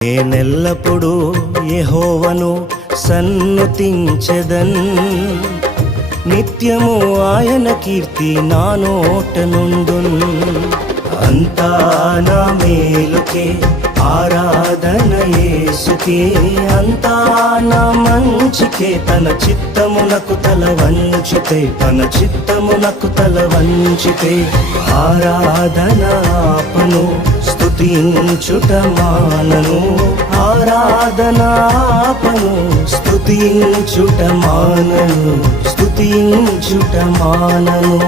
నేనెల్లప్పుడూ యెహోవాను సన్నుతించెదన్, నిత్యము ఆయన కీర్తి నా నోట నుండున్. అంతా నా మేలుకే ఆరాధన యేసుకే, అంతా నా మంచికే. తన చిత్తమునకు తల వంచితే, తన చిత్తమునకు తల వంచితే ఆరాధన ఆపను, స్తుతించుట మానను. ఆరాధన ఆపను, స్తుతించుట మానను, స్తుతించుట మానను.